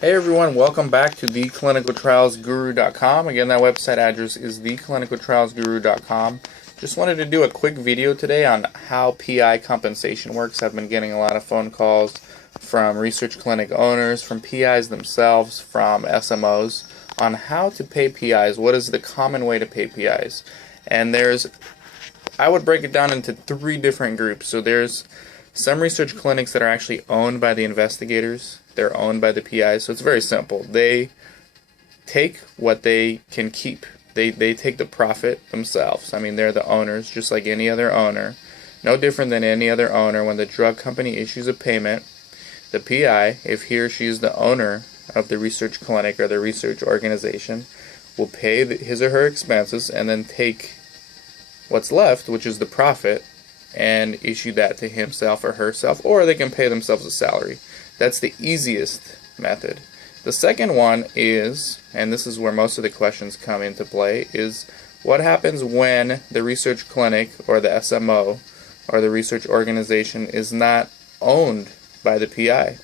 Hey everyone, welcome back to theclinicaltrialsguru.com. Again, that website address is theclinicaltrialsguru.com. Just wanted to do a quick video today on how PI compensation works. I've been getting a lot of phone calls from research clinic owners, from PIs themselves, from SMOs on how to pay PIs. What is the common way to pay PIs? And I would break it down into three different groups. So there's some research clinics that are actually owned by the investigators. They're owned by the PIs, so it's very simple. They take what they can keep. They take the profit themselves. I mean, they're the owners, just like any other owner. No different than any other owner. When the drug company issues a payment, the PI, if he or she is the owner of the research clinic or the research organization, will pay his or her expenses and then take what's left, which is the profit, and issue that to himself or herself, or they can pay themselves a salary. That's the easiest method. The second one is, and this is where most of the questions come into play, is what happens when the research clinic or the SMO or the research organization is not owned by the PI.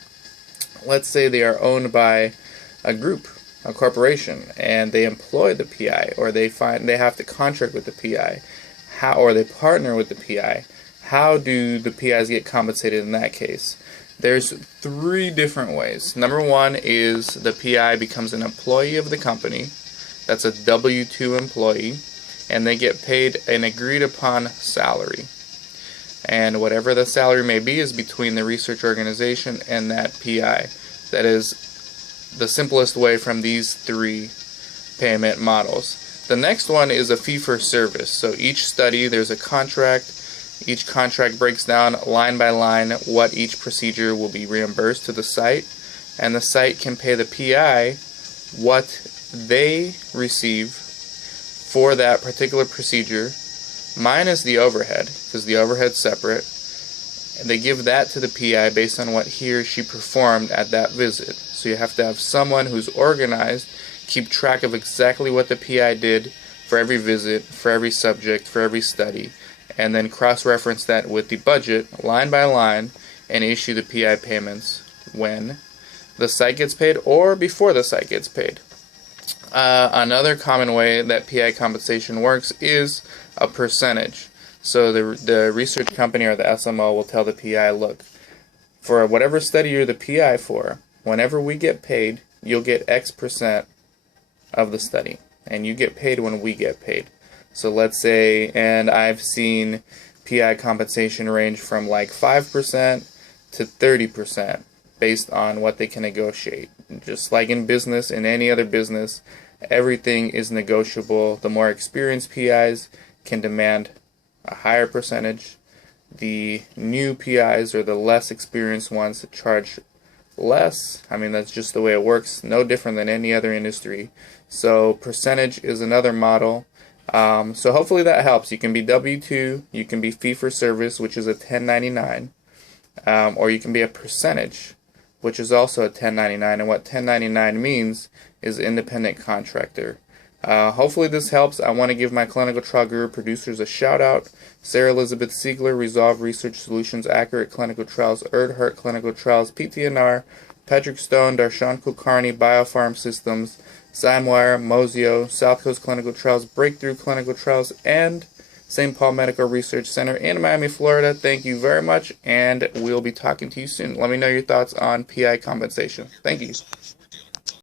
Let's say they are owned by a group, a corporation, and they employ the PI, or they have to contract with the PI, or they partner with the PI. How do the PIs get compensated in that case? There's three different ways. Number one is the PI becomes an employee of the company. That's a W-2 employee, and they get paid an agreed upon salary. And whatever the salary may be is between the research organization and that PI. That is the simplest way from these three payment models. The next one is a fee for service. So each study, there's a contract. Each contract breaks down line by line what each procedure will be reimbursed to the site, and the site can pay the PI what they receive for that particular procedure minus the overhead, because the overhead's separate, and they give that to the PI based on what he or she performed at that visit. So you have to have someone who's organized, keep track of exactly what the PI did for every visit, for every subject, for every study, and then cross-reference that with the budget, line by line, and issue the PI payments when the site gets paid or before the site gets paid. Another common way that PI compensation works is a percentage. So the research company or the SMO will tell the PI, look, for whatever study you're the PI for, whenever we get paid, you'll get X percent of the study, and you get paid when we get paid. So let's say, and I've seen PI compensation range from like 5% to 30% based on what they can negotiate. Just like in business, in any other business, everything is negotiable. The more experienced PIs can demand a higher percentage. The new PIs, or the less experienced ones, charge less. I mean, that's just the way it works. No different than any other industry. So percentage is another model. So hopefully that helps. You can be W-2, you can be fee for service, which is a 1099, or you can be a percentage, which is also a 1099. And what 1099 means is independent contractor. Hopefully this helps. I want to give my Clinical Trial Guru producers a shout out. Sarah Elizabeth Siegler, Resolve Research Solutions, Accurate Clinical Trials, Erdhart Clinical Trials, PTNR, Patrick Stone, Darshan Kulkarni, Biopharm Systems, Simewire, Mozio, South Coast Clinical Trials, Breakthrough Clinical Trials, and St. Paul Medical Research Center in Miami, Florida. Thank you very much, and we'll be talking to you soon. Let me know your thoughts on PI compensation. Thank you.